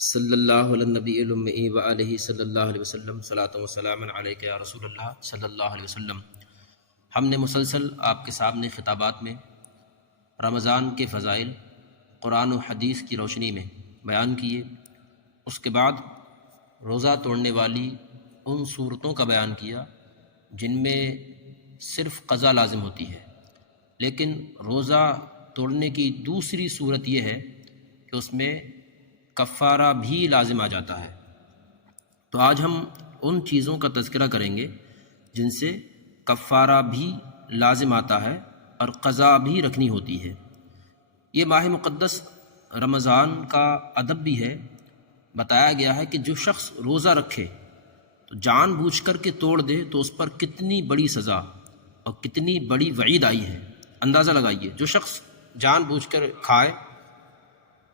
صلی اللہ علیہ نبی المی و علیہ صلی اللہ علیہ وسلم صلاۃ و سلام علیک یا رسول اللہ صلی اللہ علیہ وسلم۔ ہم نے مسلسل آپ کے سامنے خطابات میں رمضان کے فضائل قرآن و حدیث کی روشنی میں بیان کیے۔ اس کے بعد روزہ توڑنے والی ان صورتوں کا بیان کیا جن میں صرف قضا لازم ہوتی ہے، لیکن روزہ توڑنے کی دوسری صورت یہ ہے کہ اس میں کفارہ بھی لازم آ جاتا ہے۔ تو آج ہم ان چیزوں کا تذکرہ کریں گے جن سے کفارہ بھی لازم آتا ہے اور قضا بھی رکھنی ہوتی ہے۔ یہ ماہ مقدس رمضان کا ادب بھی ہے۔ بتایا گیا ہے کہ جو شخص روزہ رکھے تو جان بوجھ کر کے توڑ دے تو اس پر کتنی بڑی سزا اور کتنی بڑی وعید آئی ہے، اندازہ لگائیے۔ جو شخص جان بوجھ کر کھائے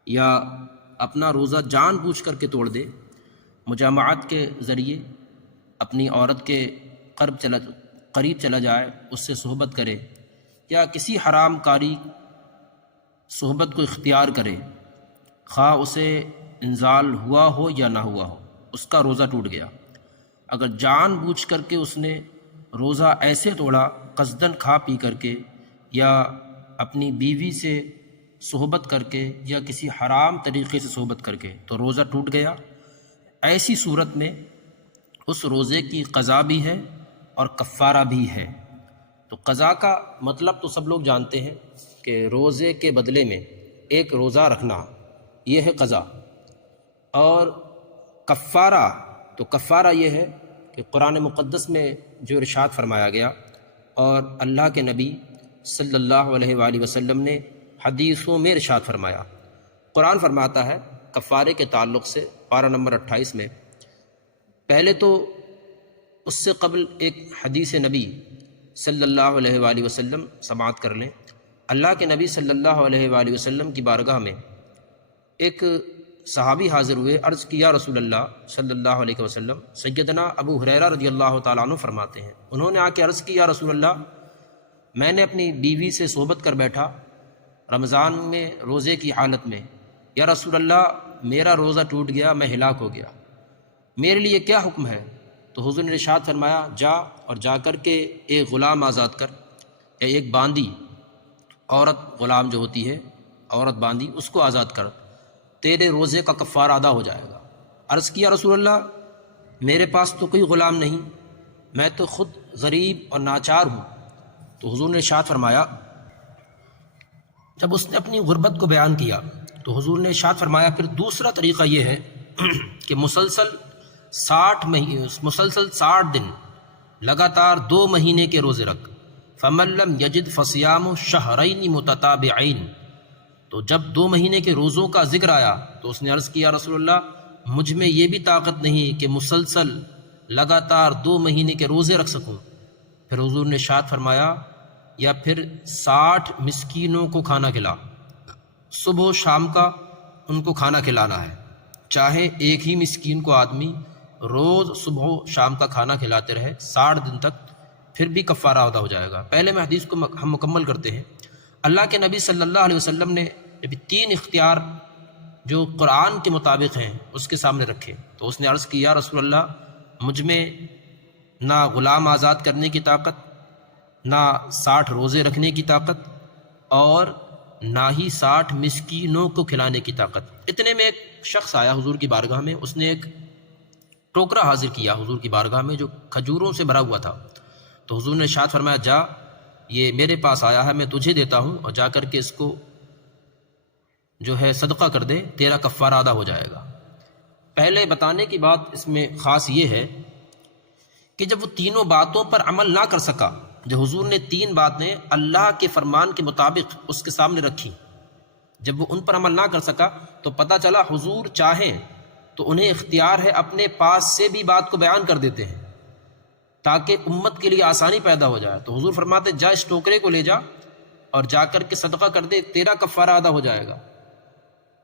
یا اپنا روزہ جان بوجھ کر کے توڑ دے، مجامعات کے ذریعے اپنی عورت کے قریب چلا جائے، اس سے صحبت کرے یا کسی حرام کاری صحبت کو اختیار کرے، خواہ اسے انزال ہوا ہو یا نہ ہوا ہو، اس کا روزہ ٹوٹ گیا۔ اگر جان بوجھ کر کے اس نے روزہ ایسے توڑا، قصداً کھا پی کر کے یا اپنی بیوی سے صحبت کر کے یا کسی حرام طریقے سے صحبت کر کے، تو روزہ ٹوٹ گیا۔ ایسی صورت میں اس روزے کی قضا بھی ہے اور کفارہ بھی ہے۔ تو قضا کا مطلب تو سب لوگ جانتے ہیں کہ روزے کے بدلے میں ایک روزہ رکھنا، یہ ہے قضا۔ اور کفارہ، تو کفارہ یہ ہے کہ قرآن مقدس میں جو ارشاد فرمایا گیا اور اللہ کے نبی صلی اللہ علیہ وآلہ وسلم نے حدیثوں میں ارشاد فرمایا۔ قرآن فرماتا ہے کفارے کے تعلق سے پارہ نمبر 28 میں، پہلے تو اس سے قبل ایک حدیث نبی صلی اللہ علیہ وآلہ وسلم سماعت کر لیں۔ اللہ کے نبی صلی اللہ علیہ وآلہ وسلم کی بارگاہ میں ایک صحابی حاضر ہوئے، عرض کیا رسول اللہ صلی اللہ علیہ وسلم۔ سیدنا ابو ہریرہ رضی اللہ تعالیٰ عنہ فرماتے ہیں، انہوں نے آ کے عرض کیا رسول اللہ، میں نے اپنی بیوی سے صحبت کر بیٹھا رمضان میں روزے کی حالت میں، یا رسول اللہ میرا روزہ ٹوٹ گیا، میں ہلاک ہو گیا، میرے لیے کیا حکم ہے؟ تو حضور نے ارشاد فرمایا، جا اور جا کر کے ایک غلام آزاد کر، یا ایک باندی، عورت غلام جو ہوتی ہے، عورت باندی، اس کو آزاد کر، تیرے روزے کا کفارہ ادا ہو جائے گا۔ عرض کیا رسول اللہ میرے پاس تو کوئی غلام نہیں، میں تو خود غریب اور ناچار ہوں۔ تو حضور نے ارشاد فرمایا، جب اس نے اپنی غربت کو بیان کیا تو حضور نے ارشاد فرمایا پھر دوسرا طریقہ یہ ہے کہ مسلسل 60 دن لگاتار 2 مہینے کے روزے رکھ، فَمَن لَّمْ يَجِدْ فَصِيَامُ شَهْرَيْنِ مُتَتَابِعَيْنِ۔ تو جب 2 مہینے کے روزوں کا ذکر آیا تو اس نے عرض کیا رسول اللہ مجھ میں یہ بھی طاقت نہیں کہ مسلسل لگاتار 2 مہینے کے روزے رکھ سکوں۔ پھر حضور نے ارشاد فرمایا، یا پھر 60 مسکینوں کو کھانا کھلا، صبح و شام کا ان کو کھانا کھلانا ہے، چاہے ایک ہی مسکین کو آدمی روز صبح و شام کا کھانا کھلاتے رہے 60 دن تک، پھر بھی کفارہ ادا ہو جائے گا۔ پہلے میں حدیث کو ہم مکمل کرتے ہیں۔ اللہ کے نبی صلی اللہ علیہ وسلم نے جب 3 اختیار جو قرآن کے مطابق ہیں اس کے سامنے رکھے تو اس نے عرض کی، یا رسول اللہ مجھ میں نہ غلام آزاد کرنے کی طاقت، نہ 60 روزے رکھنے کی طاقت، اور نہ ہی 60 مسکینوں کو کھلانے کی طاقت۔ اتنے میں ایک شخص آیا حضور کی بارگاہ میں، اس نے ایک ٹوکرا حاضر کیا حضور کی بارگاہ میں جو کھجوروں سے بھرا ہوا تھا۔ تو حضور نے ارشاد فرمایا، جا یہ میرے پاس آیا ہے، میں تجھے دیتا ہوں، اور جا کر کے اس کو جو ہے صدقہ کر دے، تیرا کفارہ ادا ہو جائے گا۔ پہلے بتانے کی بات اس میں خاص یہ ہے کہ جب وہ تینوں باتوں پر عمل نہ کر سکا، جو حضور نے 3 باتیں اللہ کے فرمان کے مطابق اس کے سامنے رکھی، جب وہ ان پر عمل نہ کر سکا تو پتہ چلا حضور چاہیں تو انہیں اختیار ہے اپنے پاس سے بھی بات کو بیان کر دیتے ہیں تاکہ امت کے لیے آسانی پیدا ہو جائے۔ تو حضور فرماتے جا اس ٹوکرے کو لے جا اور جا کر کے صدقہ کر دے، تیرا کفارہ ادا ہو جائے گا،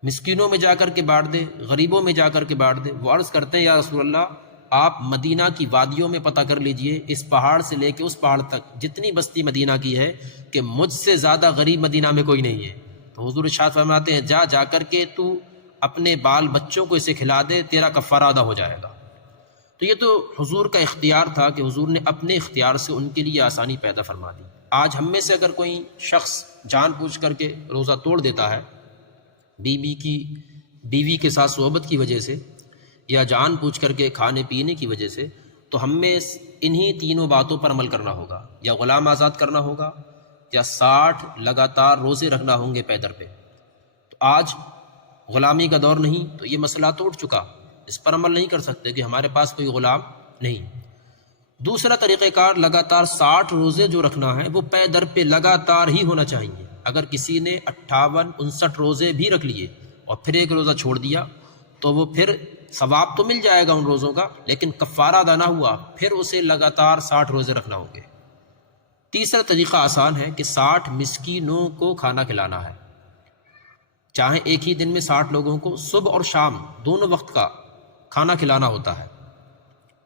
مسکینوں میں جا کر کے بانٹ دے، غریبوں میں جا کر کے بانٹ دے۔ وہ عرض کرتے ہیں، یا رسول اللہ آپ مدینہ کی وادیوں میں پتہ کر لیجئے، اس پہاڑ سے لے کے اس پہاڑ تک جتنی بستی مدینہ کی ہے، کہ مجھ سے زیادہ غریب مدینہ میں کوئی نہیں ہے۔ تو حضور ارشاد فرماتے ہیں، جا کر کے تو اپنے بال بچوں کو اسے کھلا دے، تیرا کفارہ ادا ہو جائے گا۔ تو یہ تو حضور کا اختیار تھا کہ حضور نے اپنے اختیار سے ان کے لیے آسانی پیدا فرما دی۔ آج ہم میں سے اگر کوئی شخص جان بوجھ کر کے روزہ توڑ دیتا ہے بیوی کے ساتھ صحبت کی وجہ سے، یا جان بوجھ کر کے کھانے پینے کی وجہ سے، تو ہم میں انہی تینوں باتوں پر عمل کرنا ہوگا، یا غلام آزاد کرنا ہوگا، یا 60 لگاتار روزے رکھنا ہوں گے پیدر پہ۔ تو آج غلامی کا دور نہیں، تو یہ مسئلہ ٹوٹ چکا، اس پر عمل نہیں کر سکتے کہ ہمارے پاس کوئی غلام نہیں۔ دوسرا طریقہ کار، لگاتار 60 روزے جو رکھنا ہے وہ پے در پہ لگاتار ہی ہونا چاہیے۔ اگر کسی نے 58 59 روزے بھی رکھ لیے اور پھر ایک روزہ چھوڑ دیا تو وہ پھر ثواب تو مل جائے گا ان روزوں کا، لیکن کفارہ ادا نہ ہوا، پھر اسے لگاتار 60 روزے رکھنا ہوں گے۔ تیسرا طریقہ آسان ہے کہ 60 مسکینوں کو کھانا کھلانا ہے، چاہے ایک ہی دن میں 60 لوگوں کو صبح اور شام دونوں وقت کا کھانا کھلانا ہوتا ہے،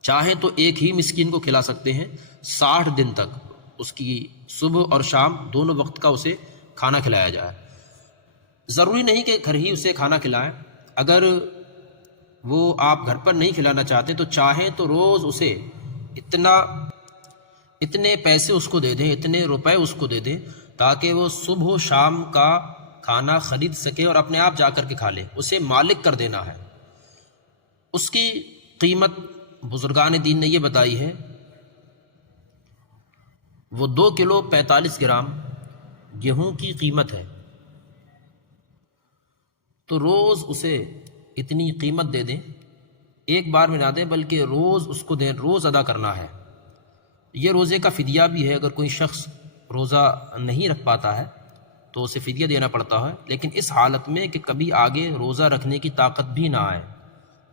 چاہیں تو ایک ہی مسکین کو کھلا سکتے ہیں 60 دن تک، اس کی صبح اور شام دونوں وقت کا اسے کھانا کھلایا جائے۔ ضروری نہیں کہ گھر ہی اسے کھانا کھلائیں، اگر وہ آپ گھر پر نہیں کھلانا چاہتے تو چاہیں تو روز اسے اتنے پیسے اس کو دے دیں، اتنے روپے اس کو دے دیں، تاکہ وہ صبح و شام کا کھانا خرید سکے اور اپنے آپ جا کر کے کھا لے، اسے مالک کر دینا ہے۔ اس کی قیمت بزرگان دین نے یہ بتائی ہے، وہ 2 کلو 45 گرام گیہوں کی قیمت ہے، تو روز اسے اتنی قیمت دے دیں، ایک بار میں نہ دیں بلکہ روز اس کو دیں، روز ادا کرنا ہے۔ یہ روزے کا فدیہ بھی ہے، اگر کوئی شخص روزہ نہیں رکھ پاتا ہے تو اسے فدیہ دینا پڑتا ہے، لیکن اس حالت میں کہ کبھی آگے روزہ رکھنے کی طاقت بھی نہ آئے۔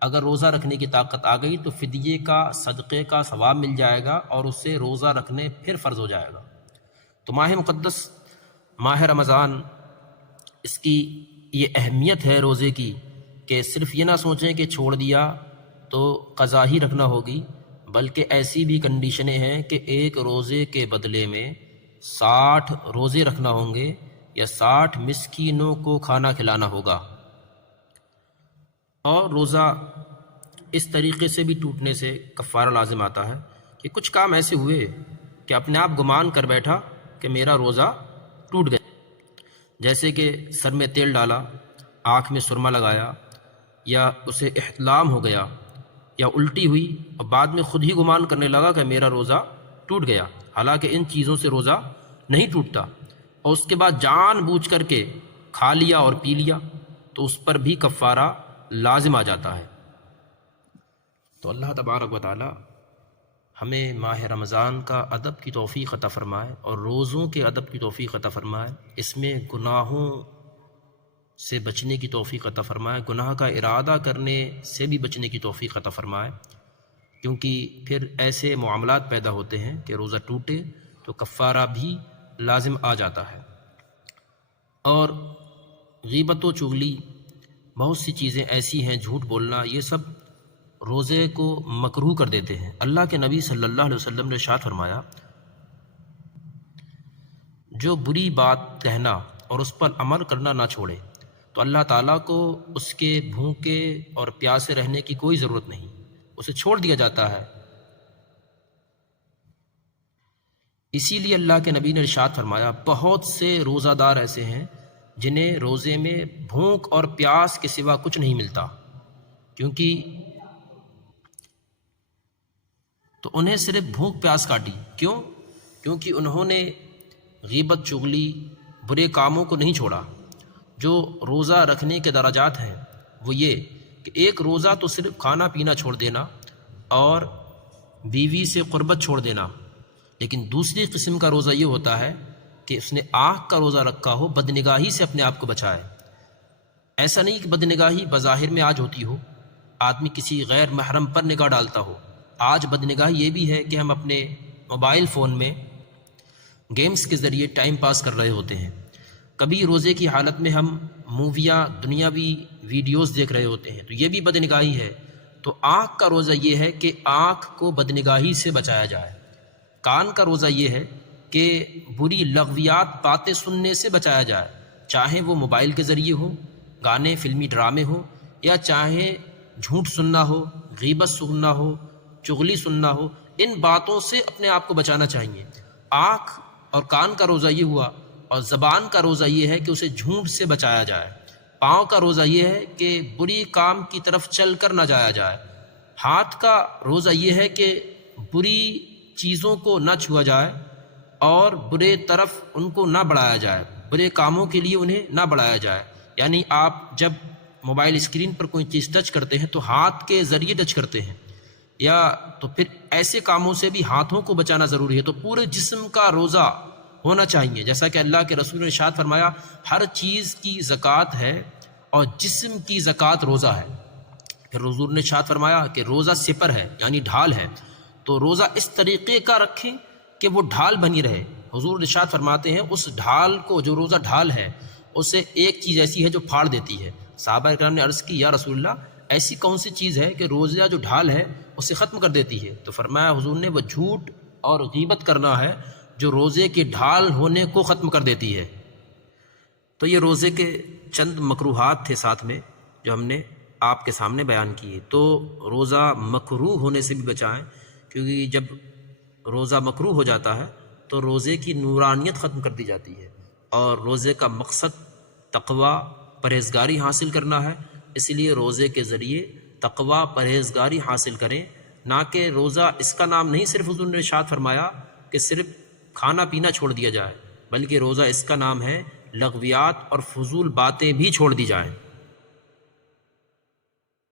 اگر روزہ رکھنے کی طاقت آ گئی تو فدیے کا، صدقے کا ثواب مل جائے گا اور اس سے روزہ رکھنے پھر فرض ہو جائے گا۔ تو ماہ مقدس، ماہ رمضان، اس کی یہ اہمیت ہے روزے کی کہ صرف یہ نہ سوچیں کہ چھوڑ دیا تو قضا ہی رکھنا ہوگی، بلکہ ایسی بھی کنڈیشنیں ہیں کہ ایک روزے کے بدلے میں 60 روزے رکھنا ہوں گے یا 60 مسکینوں کو کھانا کھلانا ہوگا۔ اور روزہ اس طریقے سے بھی ٹوٹنے سے کفارہ لازم آتا ہے کہ کچھ کام ایسے ہوئے کہ اپنے آپ گمان کر بیٹھا کہ میرا روزہ ٹوٹ گیا، جیسے کہ سر میں تیل ڈالا، آنکھ میں سرما لگایا، یا اسے احتلام ہو گیا، یا الٹی ہوئی اور بعد میں خود ہی گمان کرنے لگا کہ میرا روزہ ٹوٹ گیا، حالانکہ ان چیزوں سے روزہ نہیں ٹوٹتا، اور اس کے بعد جان بوجھ کر کے کھا لیا اور پی لیا تو اس پر بھی کفارہ لازم آ جاتا ہے۔ تو اللہ تبارک و تعالی ہمیں ماہ رمضان کا ادب کی توفیق عطا فرمائے اور روزوں کے ادب کی توفیق عطا فرمائے، اس میں گناہوں سے بچنے کی توفیق عطا فرمائے، گناہ کا ارادہ کرنے سے بھی بچنے کی توفیق عطا فرمائے، کیونکہ پھر ایسے معاملات پیدا ہوتے ہیں کہ روزہ ٹوٹے تو کفارہ بھی لازم آ جاتا ہے۔ اور غیبت و چغلی، بہت سی چیزیں ایسی ہیں، جھوٹ بولنا، یہ سب روزے کو مکروہ کر دیتے ہیں۔ اللہ کے نبی صلی اللہ علیہ وسلم نے ارشاد فرمایا، جو بری بات کہنا اور اس پر عمل کرنا نہ چھوڑے تو اللہ تعالیٰ کو اس کے بھوکے اور پیاسے رہنے کی کوئی ضرورت نہیں، اسے چھوڑ دیا جاتا ہے۔ اسی لیے اللہ کے نبی نے ارشاد فرمایا، بہت سے روزہ دار ایسے ہیں جنہیں روزے میں بھوک اور پیاس کے سوا کچھ نہیں ملتا، تو انہیں صرف بھوک پیاس کاٹی، کیونکہ انہوں نے غیبت، چغلی، برے کاموں کو نہیں چھوڑا۔ جو روزہ رکھنے کے درجات ہیں وہ یہ کہ ایک روزہ تو صرف کھانا پینا چھوڑ دینا اور بیوی سے قربت چھوڑ دینا، لیکن دوسری قسم کا روزہ یہ ہوتا ہے کہ اس نے آنکھ کا روزہ رکھا ہو، بدنگاہی سے اپنے آپ کو بچائے۔ ایسا نہیں کہ بدنگاہی بظاہر میں آج ہوتی ہو، آدمی کسی غیر محرم پر نگاہ ڈالتا ہو۔ آج بدنگاہی یہ بھی ہے کہ ہم اپنے موبائل فون میں گیمز کے ذریعے ٹائم پاس کر رہے ہوتے ہیں، کبھی روزے کی حالت میں ہم موویاں، دنیاوی ویڈیوز دیکھ رہے ہوتے ہیں، تو یہ بھی بدنگاہی ہے۔ تو آنکھ کا روزہ یہ ہے کہ آنکھ کو بدنگاہی سے بچایا جائے، کان کا روزہ یہ ہے کہ بری لغویات، باتیں سننے سے بچایا جائے، چاہے وہ موبائل کے ذریعے ہو، گانے، فلمی ڈرامے ہوں، یا چاہے جھوٹ سننا ہو، غیبت سننا ہو، چغلی سننا ہو، ان باتوں سے اپنے آپ کو بچانا چاہیے۔ آنکھ اور کان کا روزہ یہ ہوا، اور زبان کا روزہ یہ ہے کہ اسے جھوٹ سے بچایا جائے۔ پاؤں کا روزہ یہ ہے کہ بری کام کی طرف چل کر نہ جایا جائے۔ ہاتھ کا روزہ یہ ہے کہ بری چیزوں کو نہ چھوا جائے اور برے طرف ان کو نہ بڑھایا جائے، برے کاموں کے لیے انہیں نہ بڑھایا جائے۔ یعنی آپ جب موبائل اسکرین پر کوئی چیز ٹچ کرتے ہیں تو ہاتھ کے ذریعے ٹچ کرتے ہیں، یا تو پھر ایسے کاموں سے بھی ہاتھوں کو بچانا ضروری ہے۔ تو پورے جسم کا روزہ ہونا چاہیے، جیسا کہ اللہ کے رسول نے ارشاد فرمایا ہر چیز کی زکوٰۃ ہے اور جسم کی زکوٰۃ روزہ ہے۔ پھر حضور نے ارشاد فرمایا کہ روزہ سپر ہے، یعنی ڈھال ہے، تو روزہ اس طریقے کا رکھیں کہ وہ ڈھال بنی رہے۔ حضور ارشاد فرماتے ہیں اس ڈھال کو، جو روزہ ڈھال ہے، اسے ایک چیز ایسی ہے جو پھاڑ دیتی ہے۔ صحابہ کرام نے عرض کی یا رسول اللہ ایسی کون سی چیز ہے کہ روزہ جو ڈھال ہے اسے ختم کر دیتی ہے؟ تو فرمایا حضور نے وہ جھوٹ اور غیبت کرنا ہے جو روزے کے ڈھال ہونے کو ختم کر دیتی ہے۔ تو یہ روزے کے چند مکروہات تھے ساتھ میں جو ہم نے آپ کے سامنے بیان کیے۔ تو روزہ مکروہ ہونے سے بھی بچائیں، کیونکہ جب روزہ مکروہ ہو جاتا ہے تو روزے کی نورانیت ختم کر دی جاتی ہے، اور روزے کا مقصد تقوی پرہیزگاری حاصل کرنا ہے۔ اس لیے روزے کے ذریعے تقوی پرہیزگاری حاصل کریں، نہ کہ روزہ اس کا نام نہیں صرف حضور نے ارشاد فرمایا کہ صرف کھانا پینا چھوڑ دیا جائے، بلکہ روزہ اس کا نام ہے لغویات اور فضول باتیں بھی چھوڑ دی جائیں۔